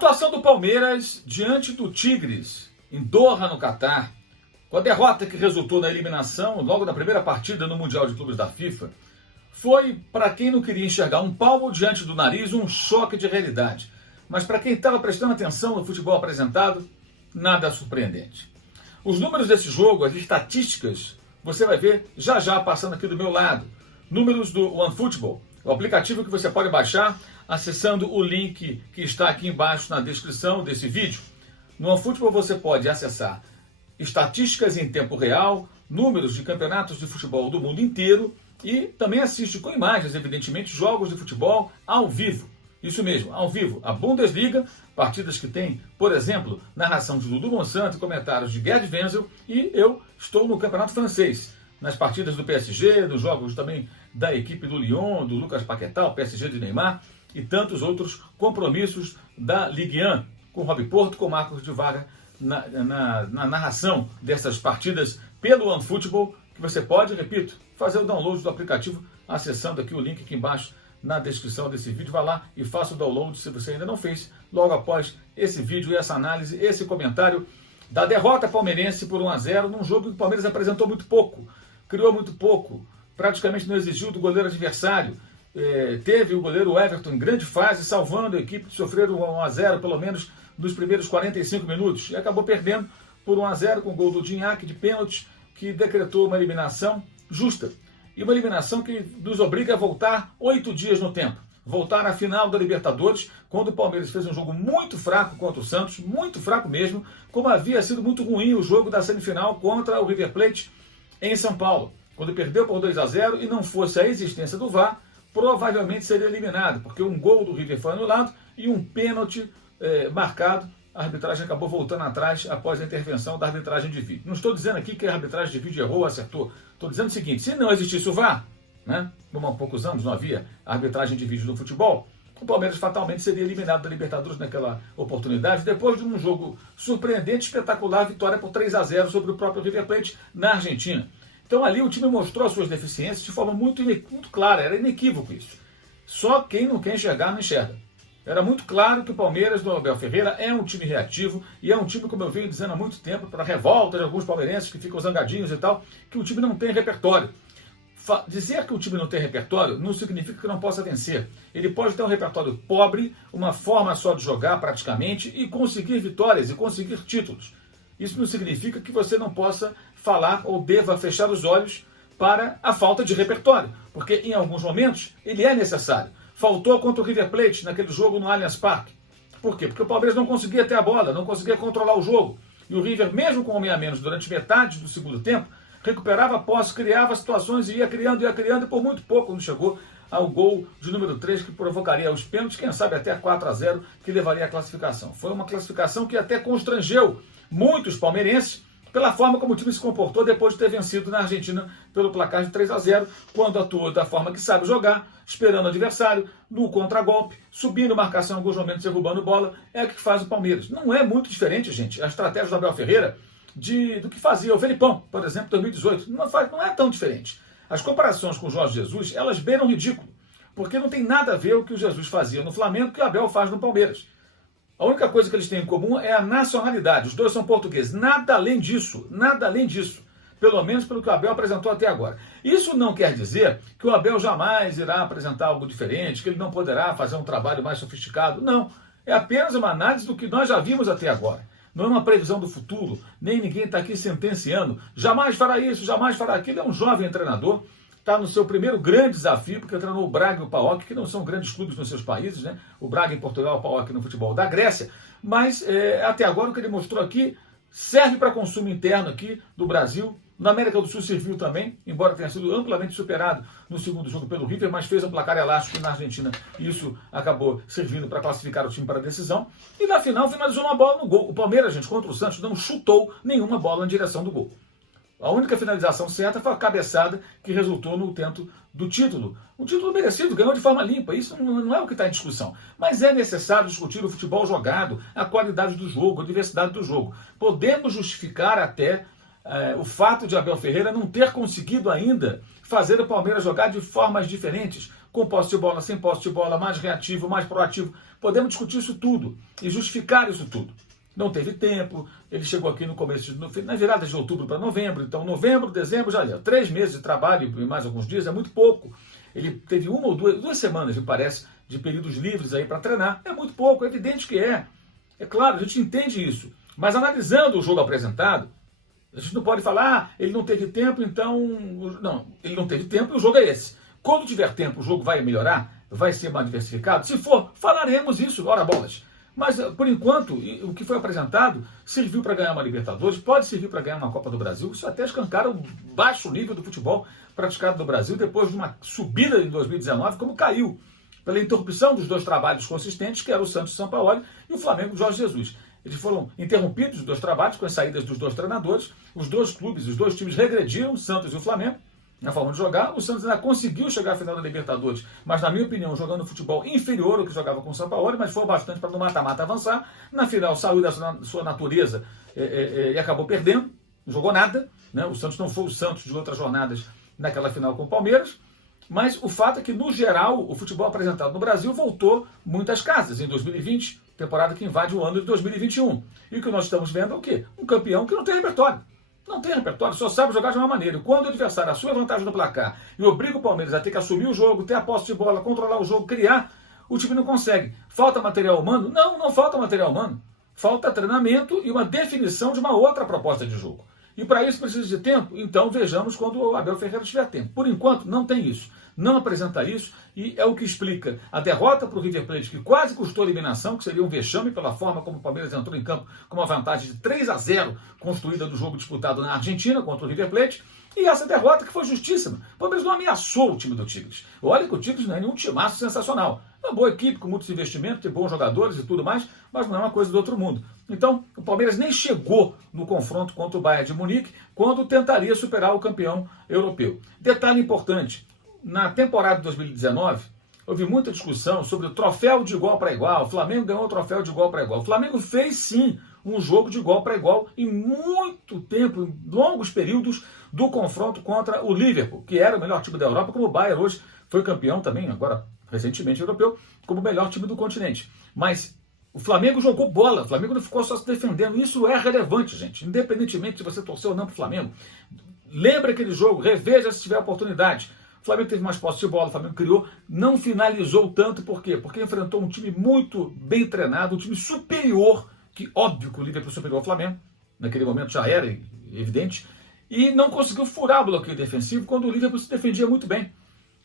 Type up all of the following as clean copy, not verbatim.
atuação do Palmeiras diante do Tigres, em Doha, no Catar, com a derrota que resultou na eliminação logo na primeira partida no Mundial de Clubes da FIFA, foi, para quem não queria enxergar um palmo diante do nariz, um choque de realidade. Mas para quem estava prestando atenção no futebol apresentado, nada surpreendente. Os números desse jogo, as estatísticas, você vai ver já passando aqui do meu lado. Números do OneFootball, o aplicativo que você pode baixar acessando o link que está aqui embaixo na descrição desse vídeo. No OneFootball você pode acessar estatísticas em tempo real, números de campeonatos de futebol do mundo inteiro e também assiste com imagens, evidentemente, jogos de futebol ao vivo. Isso mesmo, ao vivo. A Bundesliga, partidas que tem, por exemplo, narração de Dudu Monsanto, comentários de Gerd Wenzel, e eu estou no Campeonato Francês, nas partidas do PSG, nos jogos também da equipe do Lyon, do Lucas Paquetá, o PSG de Neymar, e tantos outros compromissos da Ligue 1, com Rob Porto, com Marcos de Vaga, na narração dessas partidas pelo OneFootball, que você pode, repito, fazer o download do aplicativo, acessando aqui o link aqui embaixo na descrição desse vídeo. Vá lá e faça o download se você ainda não fez, logo após esse vídeo, essa análise, esse comentário da derrota palmeirense por 1-0, num jogo que o Palmeiras apresentou muito pouco, criou muito pouco, praticamente não exigiu do goleiro adversário. Teve o goleiro Everton em grande fase, salvando a equipe de sofrer 1-0, pelo menos nos primeiros 45 minutos, e acabou perdendo por 1-0 com o gol do Gignac de pênalti, que decretou uma eliminação justa. E uma eliminação que nos obriga a voltar 8 dias no tempo. Voltar na final da Libertadores, quando o Palmeiras fez um jogo muito fraco contra o Santos, muito fraco mesmo, como havia sido muito ruim o jogo da semifinal contra o River Plate em São Paulo. Quando perdeu por 2-0 e não fosse a existência do VAR, provavelmente seria eliminado, porque um gol do River foi anulado e um pênalti marcado. A arbitragem acabou voltando atrás após a intervenção da arbitragem de vídeo. Não estou dizendo aqui que a arbitragem de vídeo errou ou acertou. Estou dizendo o seguinte: se não existisse o VAR, como há poucos anos não havia arbitragem de vídeo no futebol, o Palmeiras fatalmente seria eliminado da Libertadores naquela oportunidade, depois de um jogo surpreendente, espetacular, vitória por 3-0 sobre o próprio River Plate na Argentina. Então ali o time mostrou as suas deficiências de forma muito clara, era inequívoco isso. Só quem não quer enxergar, não enxerga. Era muito claro que o Palmeiras do Abel Ferreira é um time reativo e é um time, como eu venho dizendo há muito tempo, para a revolta de alguns palmeirenses que ficam zangadinhos e tal, que o time não tem repertório. Dizer que o time não tem repertório não significa que não possa vencer. Ele pode ter um repertório pobre, uma forma só de jogar praticamente e conseguir vitórias e conseguir títulos. Isso não significa que você não possa falar ou deva fechar os olhos para a falta de repertório, porque em alguns momentos ele é necessário. Faltou contra o River Plate naquele jogo no Allianz Parque. Por quê? Porque o Palmeiras não conseguia ter a bola, não conseguia controlar o jogo. E o River, mesmo com um homem a menos durante metade do segundo tempo, recuperava a posse, criava situações e ia criando, e por muito pouco não chegou ao gol de número 3, que provocaria os pênaltis, quem sabe até 4-0, que levaria a classificação. Foi uma classificação que até constrangeu muitos palmeirenses, pela forma como o time se comportou depois de ter vencido na Argentina pelo placar de 3-0, quando atuou da forma que sabe jogar, esperando o adversário, no contragolpe, subindo marcação em alguns momentos, derrubando bola, é o que faz o Palmeiras. Não é muito diferente, gente, a estratégia do Abel Ferreira do que fazia o Felipão, por exemplo, em 2018. Não é tão diferente. As comparações com o Jorge Jesus, elas beiram ridículo, porque não tem nada a ver o que o Jesus fazia no Flamengo que o Abel faz no Palmeiras. A única coisa que eles têm em comum é a nacionalidade. Os dois são portugueses. Nada além disso. Nada além disso. Pelo menos pelo que o Abel apresentou até agora. Isso não quer dizer que o Abel jamais irá apresentar algo diferente, que ele não poderá fazer um trabalho mais sofisticado. Não. É apenas uma análise do que nós já vimos até agora. Não é uma previsão do futuro. Nem ninguém está aqui sentenciando. Jamais fará isso, jamais fará aquilo. É um jovem treinador. Está no seu primeiro grande desafio, porque treinou o Braga e o PAOK, que não são grandes clubes nos seus países, né? O Braga em Portugal, o PAOK no futebol da Grécia, mas até agora o que ele mostrou aqui serve para consumo interno aqui do Brasil. Na América do Sul serviu também, embora tenha sido amplamente superado no segundo jogo pelo River, mas fez um placar elástico na Argentina e isso acabou servindo para classificar o time para a decisão. E na final finalizou uma bola no gol. O Palmeiras, gente, contra o Santos, não chutou nenhuma bola na direção do gol. A única finalização certa foi a cabeçada que resultou no tento do título. Um título merecido, ganhou de forma limpa. Isso não é o que está em discussão. Mas é necessário discutir o futebol jogado, a qualidade do jogo, a diversidade do jogo. Podemos justificar até o fato de Abel Ferreira não ter conseguido ainda fazer o Palmeiras jogar de formas diferentes, com posse de bola, sem posse de bola, mais reativo, mais proativo. Podemos discutir isso tudo e justificar isso tudo. Não teve tempo, ele chegou aqui no começo, na virada de outubro para novembro, então novembro, dezembro, já 3 meses de trabalho e mais alguns dias, é muito pouco. Ele teve uma ou duas semanas, me parece, de períodos livres aí para treinar. É muito pouco, é evidente que é. É claro, a gente entende isso. Mas analisando o jogo apresentado, a gente não pode falar, ele não teve tempo, então... Não, ele não teve tempo e o jogo é esse. Quando tiver tempo, o jogo vai melhorar? Vai ser mais diversificado? Se for, falaremos isso, ora bolas. Mas, por enquanto, o que foi apresentado serviu para ganhar uma Libertadores, pode servir para ganhar uma Copa do Brasil. Isso até escancara o baixo nível do futebol praticado no Brasil, depois de uma subida em 2019, como caiu, pela interrupção dos 2 trabalhos consistentes, que eram o Santos e Sampaoli e o Flamengo de Jorge Jesus. Eles foram interrompidos, os 2 trabalhos, com as saídas dos 2 treinadores. Os 2 clubes, os 2 times regrediram, o Santos e o Flamengo, na forma de jogar. O Santos ainda conseguiu chegar à final da Libertadores, mas, na minha opinião, jogando futebol inferior ao que jogava com o Sampaoli, mas foi bastante para no mata-mata avançar. Na final, saiu da sua natureza e acabou perdendo, não jogou nada, né? O Santos não foi o Santos de outras jornadas naquela final com o Palmeiras. Mas o fato é que, no geral, o futebol apresentado no Brasil voltou muitas casas em 2020, temporada que invade o ano de 2021. E o que nós estamos vendo é o quê? Um campeão que não tem repertório. Não tem repertório, só sabe jogar de uma maneira. E quando o adversário assume a vantagem no placar e obriga o Palmeiras a ter que assumir o jogo, ter a posse de bola, controlar o jogo, criar, o time não consegue. Falta material humano? Não, não falta material humano. Falta treinamento e uma definição de uma outra proposta de jogo. E para isso precisa de tempo? Então vejamos quando o Abel Ferreira tiver tempo. Por enquanto, não tem isso. Não apresenta isso e é o que explica a derrota para o River Plate, que quase custou a eliminação, que seria um vexame pela forma como o Palmeiras entrou em campo com uma vantagem de 3-0 construída do jogo disputado na Argentina contra o River Plate. E essa derrota que foi justíssima. O Palmeiras não ameaçou o time do Tigres. Olha que o Tigres não é nenhum timaço sensacional. É uma boa equipe, com muitos investimentos, tem bons jogadores e tudo mais, mas não é uma coisa do outro mundo. Então, o Palmeiras nem chegou no confronto contra o Bayern de Munique, quando tentaria superar o campeão europeu. Detalhe importante, na temporada de 2019, houve muita discussão sobre o troféu de igual para igual. O Flamengo ganhou o troféu de igual para igual. O Flamengo fez, sim, um jogo de igual para igual em muito tempo, em longos períodos do confronto contra o Liverpool, que era o melhor time da Europa, como o Bayern hoje foi campeão também, agora recentemente europeu, como o melhor time do continente. Mas o Flamengo jogou bola, o Flamengo não ficou só se defendendo. Isso é relevante, gente, independentemente de você torcer ou não para o Flamengo. Lembre aquele jogo, reveja se tiver oportunidade. O Flamengo teve mais posse de bola, o Flamengo criou, não finalizou tanto, por quê? Porque enfrentou um time muito bem treinado, um time superior, que óbvio que o Liverpool superior ao Flamengo, naquele momento já era evidente, e não conseguiu furar o bloqueio defensivo quando o Liverpool se defendia muito bem.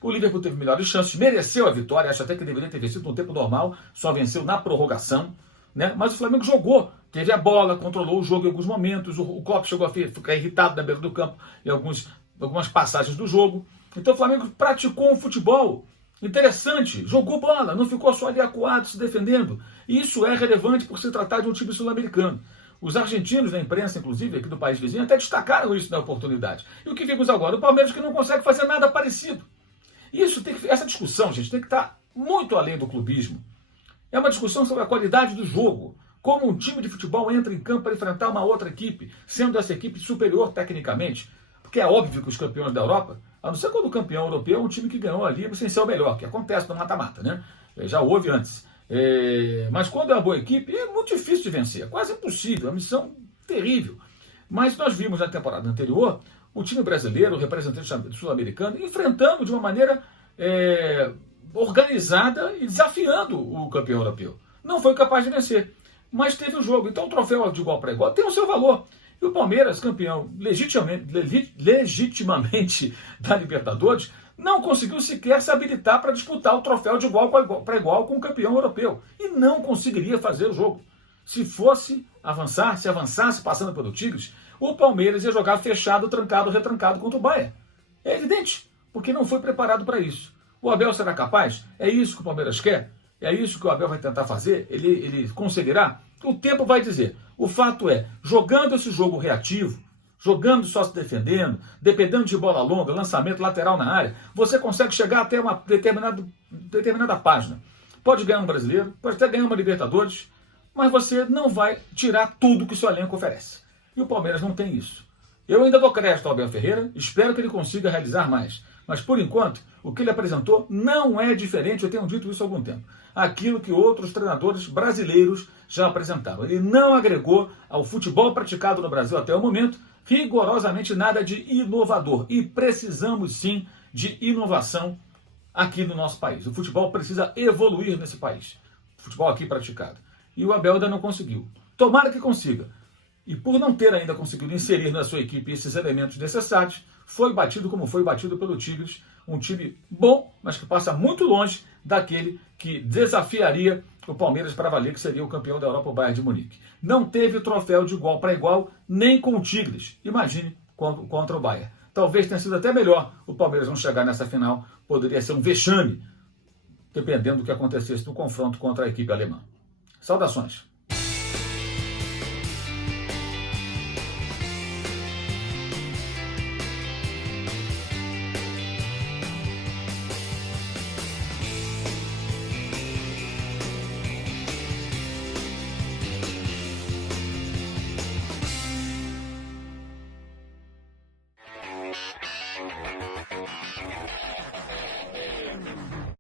O Liverpool teve melhores chances, mereceu a vitória, acho até que deveria ter vencido no tempo normal, só venceu na prorrogação, né? Mas o Flamengo jogou, teve a bola, controlou o jogo em alguns momentos, o Klopp chegou a ficar irritado na beira do campo em algumas passagens do jogo. Então o Flamengo praticou um futebol interessante, jogou bola, não ficou só ali acuado, se defendendo. E isso é relevante por se tratar de um time sul-americano. Os argentinos na imprensa, inclusive, aqui do país vizinho, até destacaram isso na oportunidade. E o que vimos agora? O Palmeiras que não consegue fazer nada parecido. Essa discussão, gente, tem que estar muito além do clubismo. É uma discussão sobre a qualidade do jogo. Como um time de futebol entra em campo para enfrentar uma outra equipe, sendo essa equipe superior tecnicamente. Porque é óbvio que os campeões da Europa, a não ser quando o campeão europeu é um time que ganhou ali sem ser o melhor, que acontece no mata-mata, né? Já houve antes. Mas quando é uma boa equipe, é muito difícil de vencer, é quase impossível, é uma missão terrível. Mas nós vimos na temporada anterior o time brasileiro, o representante sul-americano, enfrentando de uma maneira organizada e desafiando o campeão europeu. Não foi capaz de vencer, mas teve o jogo. Então o troféu de igual para igual tem o seu valor. E o Palmeiras, campeão legitimamente da Libertadores, não conseguiu sequer se habilitar para disputar o troféu de igual para igual com o campeão europeu. E não conseguiria fazer o jogo. Se fosse avançar, se avançasse passando pelo Tigres, o Palmeiras ia jogar fechado, trancado, retrancado contra o Bayern. É evidente, porque não foi preparado para isso. O Abel será capaz? É isso que o Palmeiras quer? É isso que o Abel vai tentar fazer? Ele conseguirá? O tempo vai dizer. O fato é, jogando esse jogo reativo, jogando só se defendendo, dependendo de bola longa, lançamento lateral na área, você consegue chegar até uma determinada página. Pode ganhar um brasileiro, pode até ganhar uma Libertadores, mas você não vai tirar tudo que o seu elenco oferece. E o Palmeiras não tem isso. Eu ainda dou crédito ao Abel Ferreira, espero que ele consiga realizar mais. Mas, por enquanto, o que ele apresentou não é diferente, eu tenho dito isso há algum tempo, aquilo que outros treinadores brasileiros já apresentaram. Ele não agregou ao futebol praticado no Brasil até o momento rigorosamente nada de inovador. E precisamos sim de inovação aqui no nosso país. O futebol precisa evoluir nesse país. O futebol aqui praticado. E o Abel ainda não conseguiu. Tomara que consiga. E por não ter ainda conseguido inserir na sua equipe esses elementos necessários, foi batido como foi batido pelo Tigres, um time bom, mas que passa muito longe daquele que desafiaria o Palmeiras para valer, que seria o campeão da Europa, o Bayern de Munique. Não teve troféu de igual para igual, nem com o Tigres. Imagine contra o Bayern. Talvez tenha sido até melhor o Palmeiras não chegar nessa final, poderia ser um vexame, dependendo do que acontecesse no confronto contra a equipe alemã. Saudações!